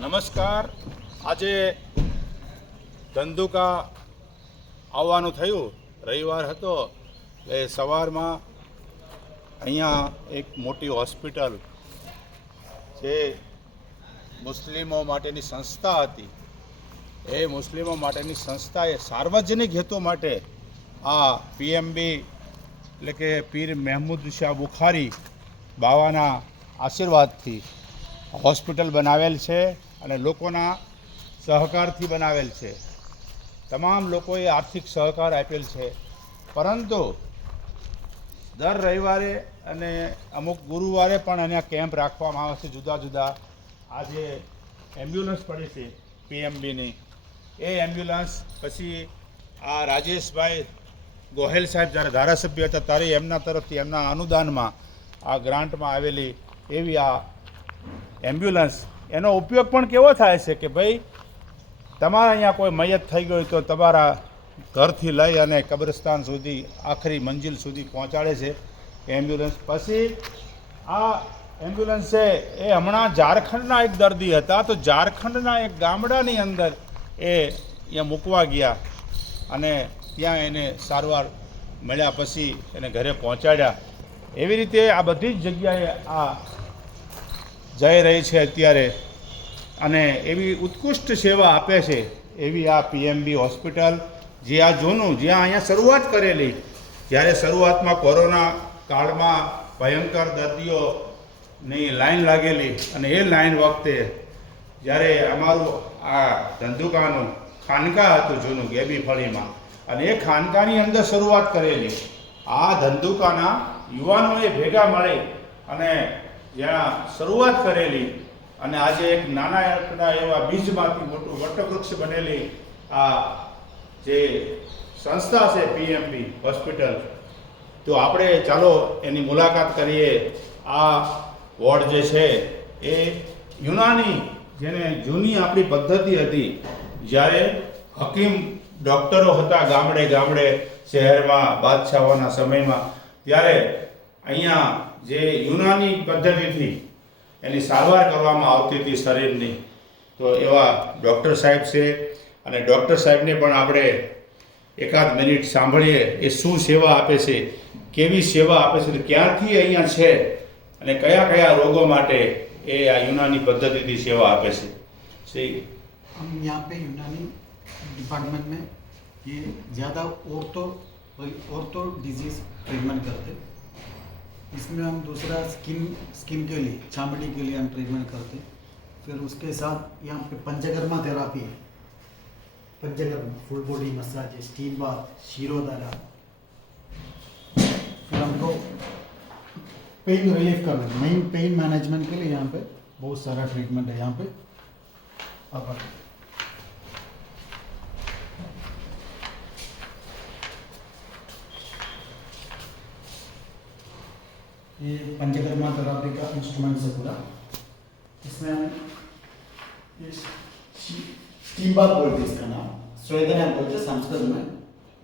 નમસ્કાર. આજે ધંધુકા આવવાનું થયું, રવિવાર હતો એટલે સવારમાં અહીંયા એક મોટી હોસ્પિટલ જે મુસ્લિમો માટેની સંસ્થા હતી, એ મુસ્લિમો માટેની સંસ્થાએ સાર્વજનિક હેતુ માટે આ પીએમબી એટલે કે પીર મહેમૂદ શાહ બુખારી બાવાના આશીર્વાદથી હોસ્પિટલ બનાવેલ છે અને લોકોના સહકારથી બનાવેલ છે. તમામ લોકોએ આર્થિક સહકાર આપેલ છે. પરંતુ દર રવિવારે અને અમુક ગુરુવારે પણ અહીંયા કેમ્પ રાખવામાં આવે છે જુદા જુદા. આજે એમ્બ્યુલન્સ પડી છે પીએમબીની, એ એમ્બ્યુલન્સ પછી આ રાજેશભાઈ ગોહેલ સાહેબ જ્યારે ધારાસભ્ય હતા ત્યારે એમના તરફથી એમના અનુદાનમાં આ ગ્રાન્ટમાં આવેલી એવી આ એમ્બ્યુલન્સ, એનો ઉપયોગ પણ કેવો થાય છે કે ભાઈ તમારા અહીંયા કોઈ મયત થઈ ગયું તો તમારા ઘરથી લઈ અને કબ્રસ્તાન સુધી આખરી મંજિલ સુધી પહોંચાડે છે એમ્બ્યુલન્સ. પછી આ એમ્બ્યુલન્સ છે એ હમણાં ઝારખંડના એક દર્દી હતા, તો ઝારખંડના એક ગામડાની અંદર એ અહીંયા મૂકવા ગયા અને ત્યાં એને સારવાર મળ્યા પછી એને ઘરે પહોંચાડ્યા. એવી રીતે આ બધી જ જગ્યાએ આ જઈ રહી છે અત્યારે અને એવી ઉત્કૃષ્ટ સેવા આપે છે એવી આ પીએમબી હોસ્પિટલ, જે આ જૂનું જ્યાં અહીંયા શરૂઆત કરેલી, જ્યારે શરૂઆતમાં કોરોના કાળમાં ભયંકર દર્દીઓની લાઈન લાગેલી અને એ લાઈન વખતે જ્યારે અમારું આ ધંધુકાનું ખાનકા હતું જૂનું ગેબી ફળીમાં, અને એ ખાનકાની અંદર શરૂઆત કરેલી. આ ધંધુકાના યુવાનોએ ભેગા મળી અને જ્યાં શરૂઆત કરેલી અને આજે એક નાના એવા બીજમાંથી મોટું વટવૃક્ષ બનેલી આ જે સંસ્થા છે પીએમબી હોસ્પિટલ, તો આપણે ચાલો એની મુલાકાત કરીએ. આ વોર્ડ જે છે એ યુનાની, જેને જૂની આપણી પદ્ધતિ હતી, જ્યારે હકીમ ડૉક્ટરો હતા ગામડે ગામડે શહેરમાં બાદશાહોના સમયમાં, ત્યારે અહીંયા જે યુનાની પદ્ધતિથી એની સારવાર કરવામાં આવતી હતી શરીરની, તો એવા ડૉક્ટર સાહેબ છે અને ડૉક્ટર સાહેબને પણ આપણે એકાદ મિનિટ સાંભળીએ એ શું સેવા આપે છે, કેવી સેવા આપે છે, ક્યાંથી અહીંયા છે અને કયા કયા રોગો માટે એ આ યુનાની પદ્ધતિથી સેવા આપે છે. સही हम यहाँ पे यूनानी डिपार्टमेंट में ये ज़्यादा औरतों डिजीज़ ट्रीटमेंट करते. इसमें हम दूसरा स्किन के लिए, चामड़ी के लिए हम ट्रीटमेंट करते. फिर उसके साथ यहाँ पे पंचकर्मा थेरापी है. Panchakarma full body massage, steam bath, shirodhara. फिर हमको पेन रिलीफ करना, मेन पेन मैनेजमेंट के लिए यहाँ पे बहुत सारा ट्रीटमेंट है. यहाँ पे अब ये पंचकर्मा थेरापी का इंस्ट्रूमेंट है पूरा. इसमें हम ये स्टीम बाथ बोलते हैं, इसका नाम स्वेदना बोलते हैं संस्कृत में.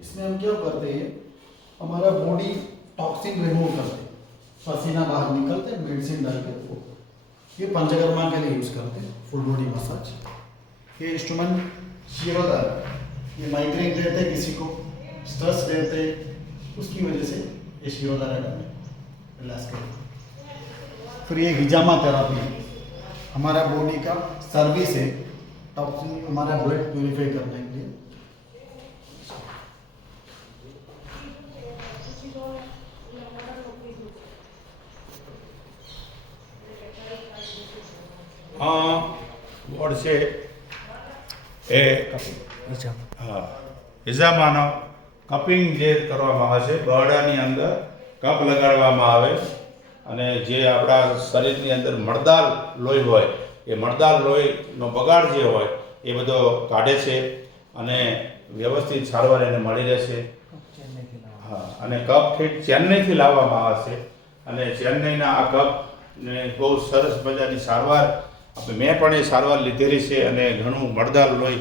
इसमें हम क्या करते हैं, हमारा बॉडी टॉक्सिन रिमूव करते हैं, पसीना बाहर निकलते हैं, मेडिसिन डाल के वो ये पंचकर्मा के लिए यूज़ करते हैं. Full body massage. ये इंस्ट्रूमेंट शीरोधारा, ये माइग्रेन रहते हैं किसी को, स्ट्रेस रहते हैं, उसकी वजह से ये शीरोधारा डालें, रिलैक्स करें. फिर ये हिजामा थेरापी हमारा बॉडी का सर्विस है, टॉक्सिन हमारा ब्लड प्यूरिफाई करने के लिए. હા, વોર્ડ છે એ હા હિજામાનો કપિંગ જે કરવામાં આવે છે, બરડાની અંદર કપ લગાડવામાં આવે અને જે આપણા શરીરની અંદર મળદાર લોહી હોય એ મળદાર લોહીનો બગાડ જે હોય એ બધો કાઢે છે અને વ્યવસ્થિત સારવાર એને મળી રહેશે. હા, અને કપ ઠીક ચેન્નઈથી લાવવામાં આવે છે અને ચેન્નઈના આ કપને બહુ સરસ મજાની સારવાર મેં પણ એ સારવાર લીધેલી છે અને ઘણું મળદાર લોહી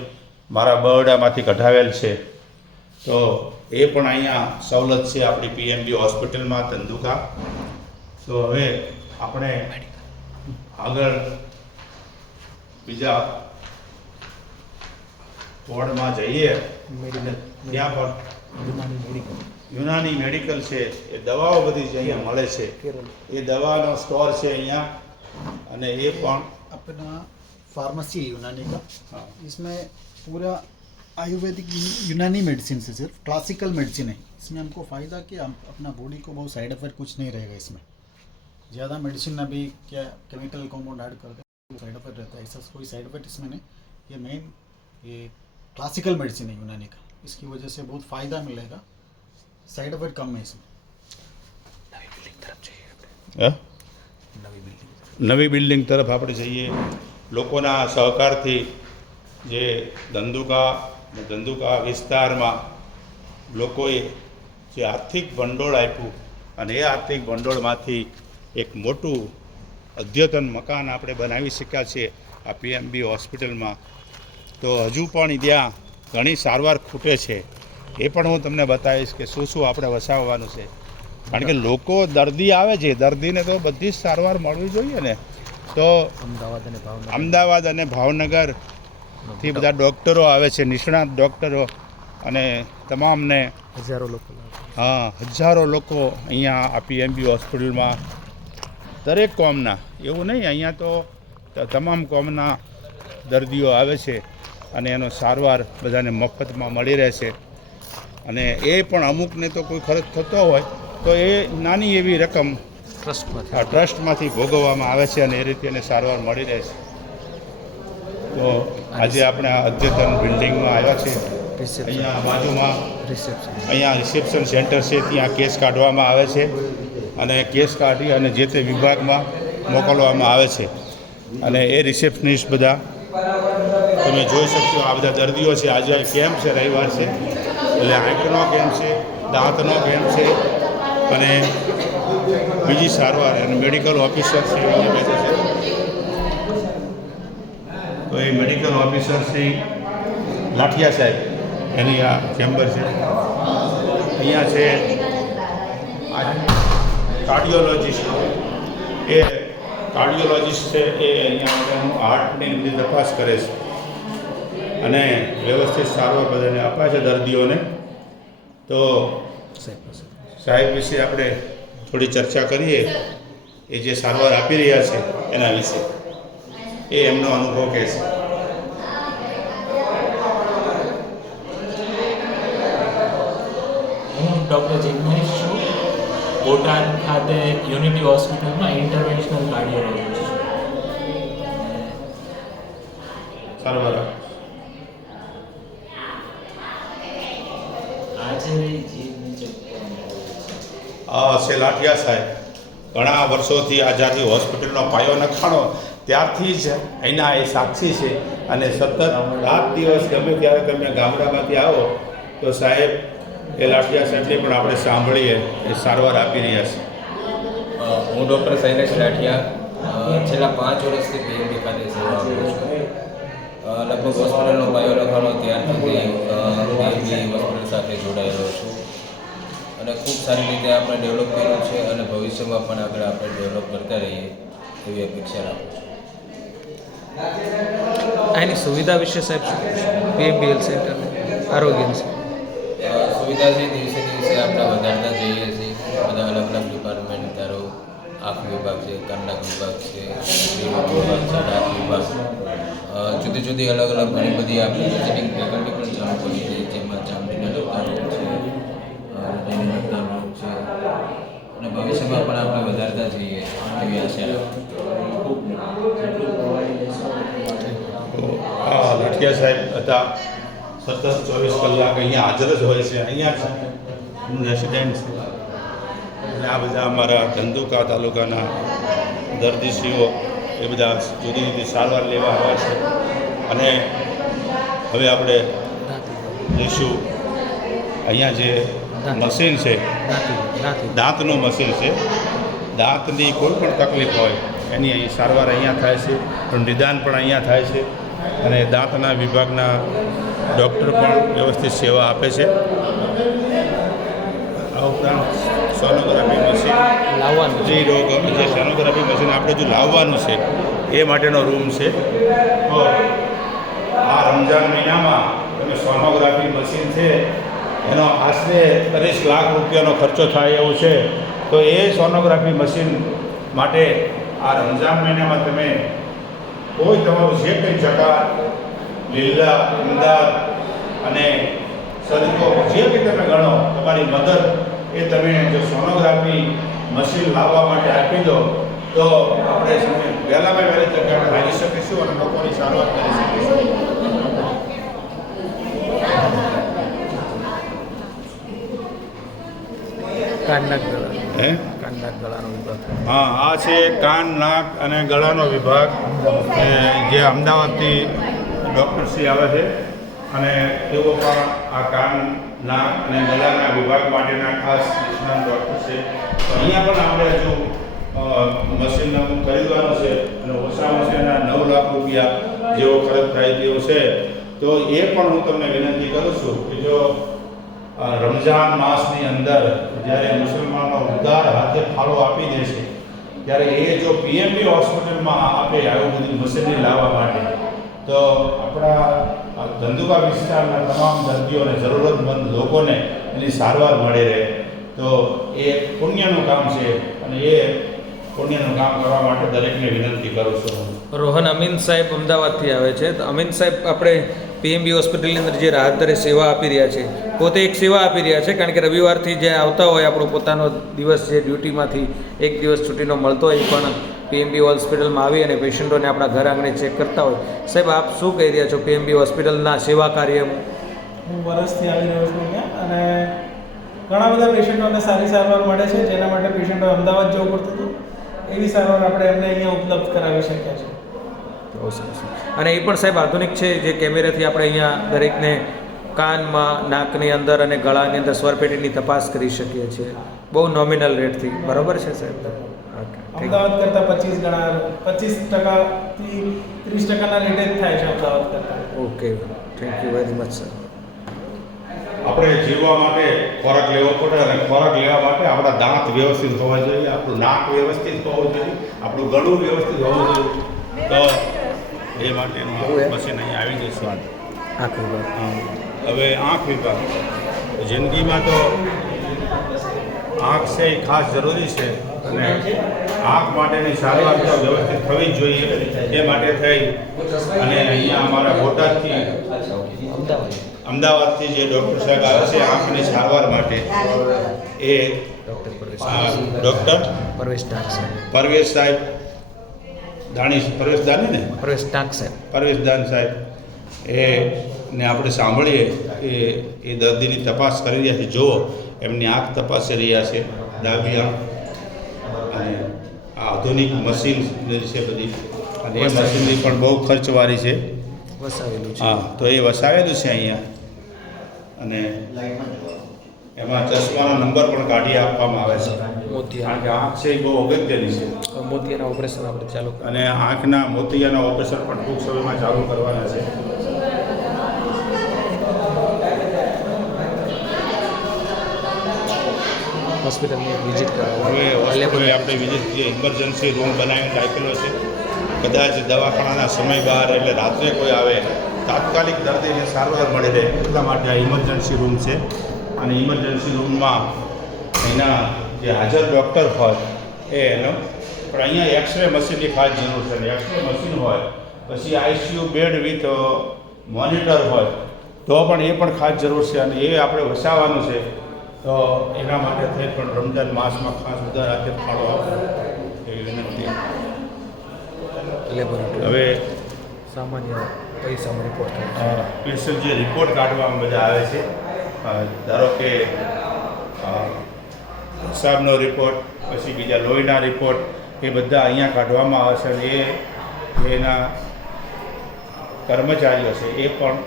મારા બરડામાંથી કઢાવેલ છે. તો એ પણ અહીંયા સવલત છે આપણી પીએમબી હોસ્પિટલમાં ધંધુકા. તો હવે આપણે આગળ બીજા વોર્ડમાં જઈએ અને ત્યાં પણ યુનાની મેડિકલ છે, એ દવાઓ બધી જે અહીંયા મળે છે, એ દવાનો સ્ટોર છે અહીંયા, અને એ પણ अपना फार्मेसी है यूनानी का, हाँ। इसमें पूरा आयुर्वेदिक यूनानी मेडिसिन से, सिर्फ क्लासिकल मेडिसिन है। इसमें हमको फ़ायदा कि हम अपना बॉडी को बहुत साइड इफेक्ट कुछ नहीं रहेगा इसमें। ज़्यादा मेडिसिन अभी क्या केमिकल कंपाउंड ऐड करते हैं, साइड इफेक्ट रहता है, ऐसा कोई साइड इफेक्ट इसमें नहीं। ये मेन ये क्लासिकल मेडिसिन है यूनानी का, इसकी वजह से बहुत फ़ायदा मिलेगा, साइड इफेक्ट कम है इसमें। નવી બિલ્ડિંગ તરફ આપણે જઈએ. લોકોના સહકારથી જે ધંધુકા વિસ્તારમાં લોકોએ જે આર્થિક ભંડોળ આપ્યું, અને એ આર્થિક ભંડોળમાંથી એક મોટું અદ્યતન મકાન આપણે બનાવી શક્યા છીએ આ પીએમબી હોસ્પિટલમાં. તો હજુ પણ ત્યાં ઘણી સારવાર ખૂટે છે, એ પણ હું તમને બતાવીશ કે શું શું આપણે વસાવવાનું છે. કારણ કે લોકો દર્દી આવે છે, દર્દીને તો બધી જ સારવાર મળવી જોઈએ ને. તો અમદાવાદ અને ભાવનગરથી બધા ડૉક્ટરો આવે છે, નિષ્ણાત ડૉક્ટરો, અને તમામને હજારો લોકો અહીંયા આ પીએમબી હોસ્પિટલમાં દરેક કોમના, એવું નહીં, અહીંયા તો તમામ કોમના દર્દીઓ આવે છે, અને એનો સારવાર બધાને મફતમાં મળી રહે છે. અને એ પણ અમુકને તો કોઈ ખર્ચ થતો હોય તો એ નાની એવી રકમ ટ્રસ્ટમાંથી ભોગવવામાં આવે છે, અને એ રીતે એને સારવાર મળી રહે છે. તો આજે આપણે આ અદ્યતન બિલ્ડિંગમાં આવ્યા છે. અહીંયા બાજુમાં અહીંયા રિસેપ્શન સેન્ટર છે, ત્યાં કેસ કાઢવામાં આવે છે, અને કેસ કાઢી અને જે તે વિભાગમાં મોકલવામાં આવે છે. અને એ રિસેપ્શનિસ્ટ બધા તમે જોઈ શકશો, આ બધા દર્દીઓ છે. આજે કેમ્પ છે, રવિવાર છે, એટલે આંખનો કેમ્પ છે, દાંતનો કેમ્પ છે, અને બીજી સારવાર, અને મેડિકલ ઓફિસર છે અહીંયા બેઠે છે. તો એ મેડિકલ ઓફિસર શ્રી લાઠિયા સાહેબ, એની આ ચેમ્બર છે. અહીંયા છે આ કાર્ડિયોલોજિસ્ટ, એ કાર્ડિયોલોજિસ્ટ છે, એ અહીંયા હાર્ટની બધી તપાસ કરે છે, અને વ્યવસ્થિત સારવાર બધાને આપે છે દર્દીઓને. તો સાહેબ વિશે આપણે થોડી ચર્ચા કરીએ, એ જે સારવાર આપી રહ્યા છે એના વિશે, એ એમનો અનુભવ કહેશે. હું ડૉક્ટર જિગ્નેશ છું, બોટાદ ખાતે યુનિટી હોસ્પિટલમાં ઇન્ટરવેન્શનલ કાર્ડિયોલોજિસ્ટ છું. સારવાર આજે છે લાઠિયા સાહેબ. ઘણા વર્ષોથી આ જ્યારથી હોસ્પિટલનો પાયો નખાણો ત્યારથી જ અહીંના એ સાક્ષી છે, અને સતત રાત દિવસ ગમે ત્યારે તમે ગામડામાંથી આવો તો સાહેબ, એ લાઠિયા સાહેબને પણ આપણે સાંભળીએ, એ સારવાર આપી રહ્યા છે. હું ડૉક્ટર શૈલેષ લાઠિયા છેલ્લા 5 વર્ષથી પીએમબી ખાતે સેવા આપું છું. લગભગ હોસ્પિટલનો પાયો લખાણો ત્યારથી પીએમબી હોસ્પિટલ સાથે જોડાયેલો છું, અને ખૂબ સારી રીતે આપણે ડેવલપ કર્યું છે, અને ભવિષ્યમાં પણ આગળ આપણે ડેવલપ કરતા રહીએ એવી અપેક્ષા રાખું છું. આની સુવિધા વિશે સાહેબ પીએમબી હેલ્થ સેન્ટર આરોગ્ય સુવિધા છે, દિવસે દિવસે આપણે વધારતા જઈએ છીએ. બધા અલગ અલગ ડિપાર્ટમેન્ટ, ધારો આંખ વિભાગ છે, કર્ણક વિભાગ છે, વિભાગ છે, દાંત વિભાગ, જુદી જુદી અલગ અલગ ઘણી બધી આપણી વિઝિટિંગ ફેકલ્ટી પણ ચાલુ કરી છે, જેમાં ચામડીના લગતા રોગ છે, હૃદયના લગતા રોગ છે, અને ભવિષ્યમાં પણ આપણે વધારતા જઈએ એવી આશા રાખું. લાઠિયા સાહેબ હતા સતત 24 કલાક અહીંયા હાજર જ હોય છે. અહીંયા રેસિડેન્ટ છે, અને આ બધા અમારા ધંધુકા તાલુકાના દર્દીશ્રીઓ એ બધા જુદી જુદી સારવાર લેવા આવ્યા છે. અને હવે આપણે જઈશું અહીંયા જે મશીન છે, દાંતનું મશીન છે, દાંતની કોઈ પણ તકલીફ હોય એની અહીં સારવાર અહીંયા થાય છે, નિદાન પણ અહીંયા થાય છે, અને દાંતના વિભાગના ડૉક્ટર પણ વ્યવસ્થિત સેવા આપે છે. આ ઉપરાંત સોનોગ્રાફી મશીન લાવવાનું, જે રોગ જે સોનોગ્રાફી મશીન આપણે જો લાવવાનું છે એ માટેનો રૂમ છે. તો આ રમઝાન મહિનામાં તમે સોનોગ્રાફી મશીન છે એનો આશરે 30 લાખ રૂપિયાનો ખર્ચો થાય એવું છે. તો એ સોનોગ્રાફી મશીન માટે આ રમઝાન મહિનામાં તમે કોઈ તમારું જે કંઈ જકા લીલા ઇમદાદ અને સદકો જે કંઈ તમે ગણો તમારી મદદ એ તમે જો સોનોગ્રાફી મશીન લાવવા માટે આપી દો તો આપણે વહેલામાં વહેલી તકે આપણે લાવી શકીશું અને લોકોની સારવાર કરી શકીશું. કાનના ગળા હે કાનના ગળાનો વિભાગ. હા, આ છે કાન નાક અને ગળાનો વિભાગ જે અમદાવાદથી ડૉક્ટરશ્રી આવે છે અને તેઓ પણ આ કાન નાક અને ગળાના વિભાગ માટેના ખાસ નિષ્ણાત ડૉક્ટર છે. તો અહીંયા પણ આપણે હજુ મશીન ખરીદવાનું છે અને ઓછામાં ઓછા 9 લાખ રૂપિયા જેવો ખર્ચ થાય તેવો છે. તો એ પણ હું તમને વિનંતી કરું છું કે જો રમઝાન માસની અંદર જ્યારે મુસલમાનો ઉદાર હાથે ફાળો આપી દે છે ત્યારે એ જો પીએમબી હોસ્પિટલમાં આપે આવું બધું મશીનરી લાવવા માટે તો આપણા ધંધુકા વિસ્તારના તમામ દર્દીઓને જરૂરતમંદ લોકોને એની સારવાર મળી રહે. તો એ પુણ્યનું કામ છે અને એ પુણ્યનું કામ કરવા માટે દરેકને વિનંતી કરું છું. રોહન અમીન સાહેબ અમદાવાદથી આવે છે. તો અમીન સાહેબ આપણે પીએમબી હોસ્પિટલની અંદર જે રાહત દરે સેવા આપી રહ્યા છે, પોતે એક સેવા આપી રહ્યા છે, કારણ કે રવિવારથી જે આવતા હોય આપણો પોતાનો દિવસ છે, ડ્યુટીમાંથી એક દિવસ છૂટીનો મળતો હોય પણ પીએમબી હોસ્પિટલમાં આવી અને પેશન્ટોને આપણા ઘર આંગણે ચેક કરતા હોય. સાહેબ, આપ શું કહી રહ્યા છો પીએમબી હોસ્પિટલના સેવા કાર્યમાં? હું વરસથી આવી રહ્યો છું અહીંયા અને ઘણા બધા પેશન્ટોને સારી સારવાર મળે છે, જેના માટે પેશન્ટો અમદાવાદ જવું પડતું હતું. એવી સારવાર આપણે એમને અહીંયા ઉપલબ્ધ કરાવી શક્યા છે. બહુ સરસ. અને એ પણ સાહેબ આધુનિક છે, જે કેમેરાથી આપણે અહીંયા દરેકને કાનમાં, નાકની અંદર અને ગળાની અંદર સ્વરપેટીની તપાસ કરી શકીએ છીએ બહુ નોમિનલ રેટથી. બરાબર છે સાહેબ? અમદાવાદ કરતાં 25%થી 30%ના રેટે જ થાય છે અમદાવાદ કરતાં. Okay, thank you very much sir. આપણે જીવવા માટે ખોરાક લેવો પડે અને ખોરાક લેવા માટે આપણા દાંત વ્યવસ્થિત હોવા જોઈએ, આપણું નાક વ્યવસ્થિત હોવું જોઈએ, આપણું ગળું વ્યવસ્થિત હોવું જોઈએ. તો એ માટેનું મશીન અહીંયા આવી જશે. આંખ વિભાગ. હવે આંખ વિભાગ જિંદગીમાં તો આંખ છે એ ખાસ જરૂરી છે અને આંખ માટેની સારવાર તો વ્યવસ્થિત થવી જ જોઈએ. એ માટે થઈ અને અહીંયા અમારા બોટાદથી અમદાવાદથી જે ડૉક્ટર સાહેબ આવે છે આંખની સારવાર માટે એ ડૉક્ટર પરવેશ ટાંક સાહેબ. પરવેશ સાહેબ દાણી, પરવેશ દાની ને પરવેશ ટાંક સાહેબ. પરવેશ દાન સાહેબ ને આપણે સાંભળીએ કે એ દર્દીની તપાસ કરી રહ્યા છે. જુઓ, એમની આંખ તપાસી રહ્યા છે, ડાબી આંખ, અને આ આધુનિક મશીન છે બધી, અને એ મશીનરી પણ બહુ ખર્ચવાળી છે. વસાવેલું છે. હા, તો એ વસાવેલું છે અહીંયા અને એમાં ચશ્માનો નંબર પણ કાઢી આપવામાં આવે છે, મોતિયા. કારણ કે આંખ છે એ બહુ અગત્યની છે. મોતિયાના ઓપરેશન આપણે ચાલુ કરીએ. અને આંખના મોતિયાના ઓપરેશન પણ ટૂંક સમયમાં ચાલુ કરવાના છે. હોસ્પિટલની વિઝિટ કરાવવા. હવે હોસ્પિટલે આપણે વિઝિટ જે ઇમરજન્સી રૂમ બનાવીને રાખેલો છે. કદાચ દવાખાનાના સમય બહાર એટલે રાત્રે કોઈ આવે તાત્કાલિક દર્દીને સારવાર મળી રહે એટલા માટે આ ઇમરજન્સી રૂમ છે. અને ઇમરજન્સી રૂમમાં એના જે હાજર ડૉક્ટર હોય એનો પણ અહીંયા એક્સરે મશીનની ખાસ જરૂર છે. એક્સરે મશીન હોય પછી આઈસીયુ બેડ વિથ મોનિટર હોય તો પણ એ પણ ખાસ જરૂર છે અને એ આપણે વસાવવાનું છે. તો એના માટે થઈ પણ રમઝાન માસમાં ખાસ બધા રાતે ફાળો આપે એવી વિનંતી. લેબોરેટરી હવે સામાન્ય પૈસામાં રિપોર્ટ થાય. સ્પેશિયલ જે રિપોર્ટ કાઢવામાં બધા આવે છે, ધારો કે પેશાબનો રિપોર્ટ, પછી બીજા લોહીના રિપોર્ટ, એ બધા અહીંયા કાઢવામાં આવે છે અને એ એના કર્મચારીઓ છે એ પણ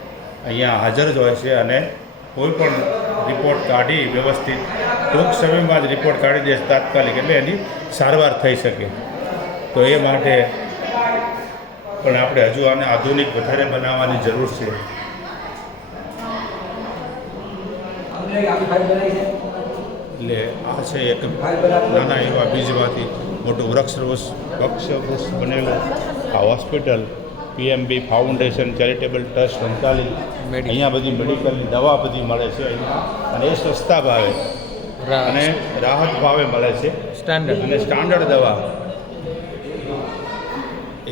અહીંયા હાજર જ હોય છે અને કોઈ પણ રિપોર્ટ કાઢી વ્યવસ્થિત ટૂંક સમયમાં જ રિપોર્ટ કાઢી દે તાત્કાલિક, એટલે એની સારવાર થઈ શકે. તો એ માટે પણ આપણે હજુ આને આધુનિક વધારે બનાવવાની જરૂર છે. એટલે આ છે એક નાના એવા બીજમાંથી મોટું વૃક્ષ બનેલું આ હોસ્પિટલ પીએમબી ફાઉન્ડેશન ચેરિટેબલ ટ્રસ્ટ સંચાલિત અહીંયા બધી મેડિકલની દવા બધી મળે છે અહીંયા, અને એ સસ્તા ભાવે અને રાહત ભાવે મળે છે. સ્ટાન્ડર્ડ અને સ્ટાન્ડર્ડ દવા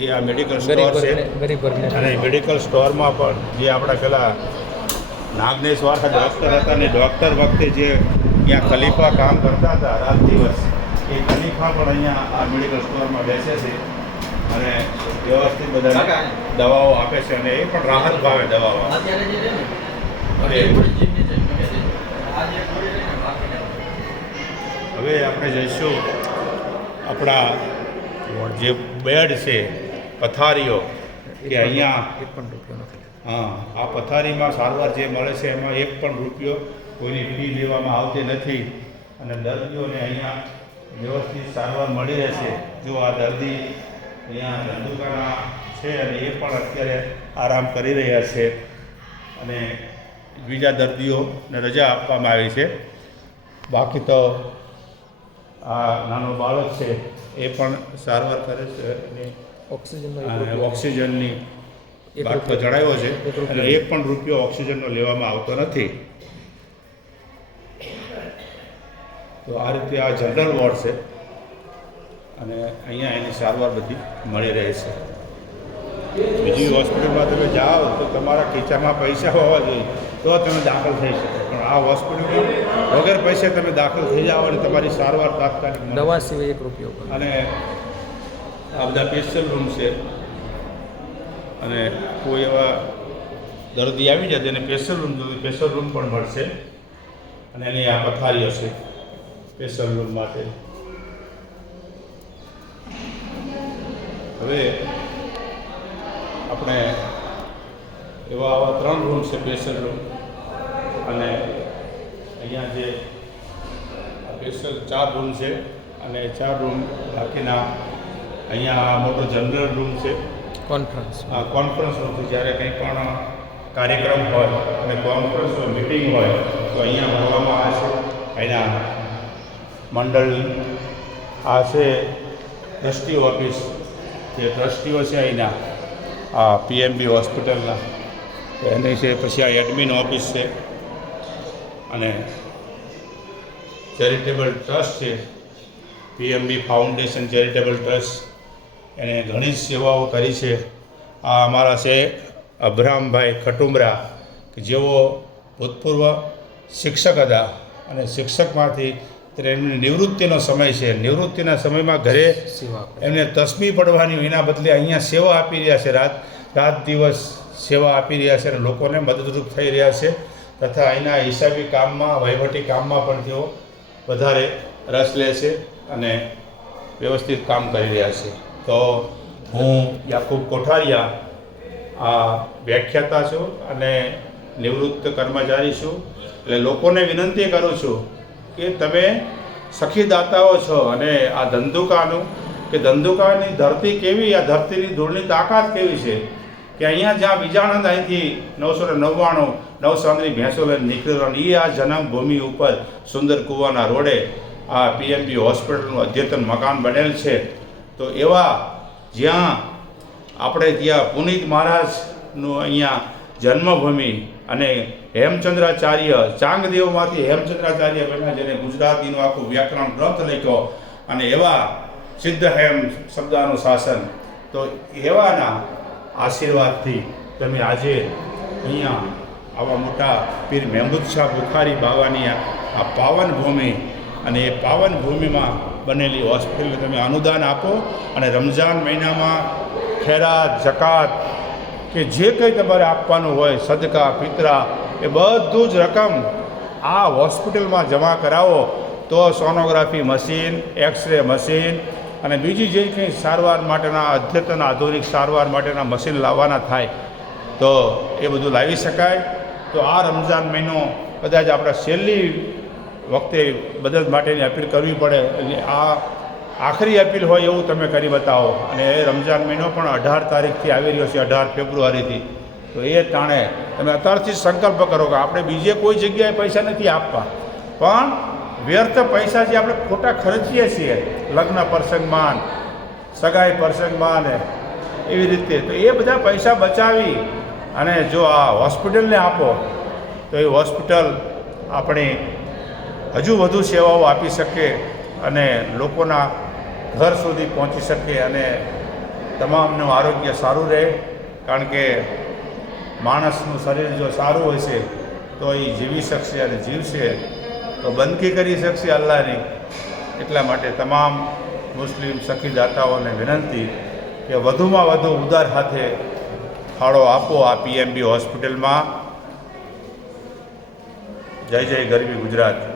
એ આ મેડિકલ સ્ટોર છે. ગરીબ વર્ગને અને મેડિકલ સ્ટોરમાં પણ જે આપણા પેલા નાગનેશવાળા ડૉક્ટર હતા ને ડૉક્ટર વખતે જે ત્યાં ખલીફા કામ કરતા હતા રાત દિવસ, એ ખલીફા પણ અહીંયા આ મેડિકલ સ્ટોરમાં બેસે છે અને વ્યવસ્થિત બધા દવાઓ આપે છે, અને એ પણ રાહત ભાવે દવાઓ આપે છે. હવે આપણે જઈશું આપણા જે બેડ છે, પથારીઓ, કે અહીંયા હા આ પથારીમાં સારવાર જે મળે છે એમાં એક પણ રૂપિયો કોઈની ફી લેવામાં આવતી નથી, અને દર્દીઓને અહીંયા વ્યવસ્થિત સારવાર મળી રહેશે. જો આ દર્દી અહીંયા ધંધુકાના છે અને એ પણ અત્યારે આરામ કરી રહ્યા છે, અને બીજા દર્દીઓને રજા આપવામાં આવી છે. બાકી તો આ નાનો બાળક છે એ પણ સારવાર કરે છે, અને ઓક્સિજનની બાટલો ચડાવ્યો છે, અને એક પણ રૂપિયો ઓક્સિજનનો લેવામાં આવતો નથી. તો આ રીતે આ જનરલ વોર્ડ છે, અને અહીંયા એની સારવાર બધી મળી રહે છે. બીજી હોસ્પિટલમાં તમે જાઓ તો તમારા ખીચામાં પૈસા હોવા જોઈએ તો તમે દાખલ થઈ શકો, પણ આ હોસ્પિટલમાં વગર પૈસે તમે દાખલ થઈ જાઓ અને તમારી સારવાર તાત્કાલિક મળે. દવા સિવાય 1 રૂપિયો અને આ બધા સ્પેશિયલ રૂમ છે, અને કોઈ એવા દર્દી આવી જાય તેને સ્પેશિયલ રૂમ જોઈએ, સ્પેશિયલ રૂમ પણ મળશે. અને એની આ પથારીઓ છે સ્પેશિયલ રૂમ માટે. હવે આપણે આવા 3 રૂમ છે સ્પેશિયલ રૂમ, અને અહીંયા જે સ્પેશિયલ 4 રૂમ છે, અને 4 રૂમ બાકીના અહીંયા આ મોટો જનરલ રૂમ છે, કોન્ફરન્સ આ કોન્ફરન્સ રૂમ છે. જ્યારે કંઈ પણ કાર્યક્રમ હોય અને કોન્ફરન્સ હોય, મિટિંગ હોય તો અહીંયા મળવામાં આવે છે. એના મંડળ આ છે ટ્રસ્ટી ઓફિસ, જે ટ્રસ્ટીઓ છે અહીંના આ પીએમબી હોસ્પિટલના, તો એની છે. પછી આ એડમિન ઓફિસ છે, અને ચેરિટેબલ ટ્રસ્ટ છે પીએમબી ફાઉન્ડેશન ચેરિટેબલ ટ્રસ્ટ, એને ઘણી જ સેવાઓ કરી છે. આ અમારા છે અબ્રામભાઈ ખટુમરા, કે જેઓ ભૂતપૂર્વ શિક્ષક હતા, અને શિક્ષકમાંથી એમની નિવૃત્તિનો સમય છે. નિવૃત્તિના સમયમાં ઘરે એમને તસ્બી પડવાની હોય, એના બદલે અહીંયા સેવા આપી રહ્યા છે. રાત દિવસ સેવા આપી રહ્યા છે, અને લોકોને મદદરૂપ થઈ રહ્યા છે. તથા અહીંના હિસાબી કામમાં, વહીવટી કામમાં પણ તેઓ વધારે રસ લે છે અને વ્યવસ્થિત કામ કરી રહ્યા છે. તો હું યાકુબ કોઠારિયા આ વ્યાખ્યાતા છું અને નિવૃત્ત કર્મચારી છું. એટલે લોકોને વિનંતી કરું છું કે તમે સખીદાતાઓ છો, અને આ ધંધુકાનું, કે ધંધુકાની ધરતી કેવી, આ ધરતીની ધૂળની તાકાત કેવી છે, કે અહીંયા જ્યાં બીજાનંદ અહીંથી 999 નવસાંદની ભેંસો લઈને નીકળેલો, એ આ જન્મભૂમિ ઉપર સુંદર કુવાના રોડે આ પીએમબી હોસ્પિટલનું અદ્યતન મકાન બનેલ છે. તો એવા જ્યાં આપણે ત્યાં પુનિત મહારાજનું અહીંયા જન્મભૂમિ, અને હેમચંદ્રાચાર્ય, ચાંગદેવમાંથી હેમચંદ્રાચાર્ય બન્યા, જેને ગુજરાતીનું આખું વ્યાકરણ ગ્રંથ લખ્યો, અને એવા સિદ્ધ હેમ શબ્દાનું શાસન. તો એવાના આશીર્વાદથી તમે આજે અહીંયા આવા મોટા પીર મહેમૂદ શાહ બુખારી બાવાની આ પાવન ભૂમિ, અને એ પાવન ભૂમિમાં બનેલી હોસ્પિટલને તમે અનુદાન આપો, અને રમઝાન મહિનામાં ખેરાત, જકાત, કે જે કંઈ તમારે આપવાનું હોય, સદકા, પિતરા, એ બધું જ રકમ આ હોસ્પિટલમાં જમા કરાવો, તો સોનોગ્રાફી મશીન, એક્સરે મશીન, અને બીજી જે કંઈ સારવાર માટેના અદ્યતન આધુનિક સારવાર માટેના મશીન લાવવાના થાય તો એ બધું લાવી શકાય. તો આ રમઝાન મહિનો કદાચ આપણા છેલ્લી વખતે મદદ માટેની અપીલ કરવી પડે, એટલે આ આખરી અપીલ હોય એવું તમે કરી બતાવો. અને એ રમઝાન મહિનો પણ 18 તારીખથી આવી રહ્યો છે, 18 ફેબ્રુઆરીથી. તો એ ટાણે તમે અત્યારથી સંકલ્પ કરો કે આપણે બીજે કોઈ જગ્યાએ પૈસા નથી આપવા, પણ વ્યર્થ પૈસા જે આપણે ખોટા ખર્ચીએ છીએ લગ્ન પ્રસંગમાં, સગાઈ પ્રસંગમાં, ને એવી રીતે તો એ બધા પૈસા બચાવી અને જો આ હોસ્પિટલને આપો તો એ હોસ્પિટલ આપણે હજુ વધુ સેવાઓ આપી શકે અને લોકોના ઘર સુધી પહોંચી શકે અને તમામનું આરોગ્ય સારું રહે. કારણ કે માણસનું શરીર જો સારું હશે તો એ જીવી શકશે અને જીવશે તો બંદગી કરી શકશે અલ્લાહની. એટલા માટે તમામ મુસ્લિમ સખીદાતાઓને વિનંતી કે વધુમાં વધુ ઉદાર હાથે ફાળો આપો આ PMB હોસ્પિટલમાં. જય જય ગરવી ગુજરાત.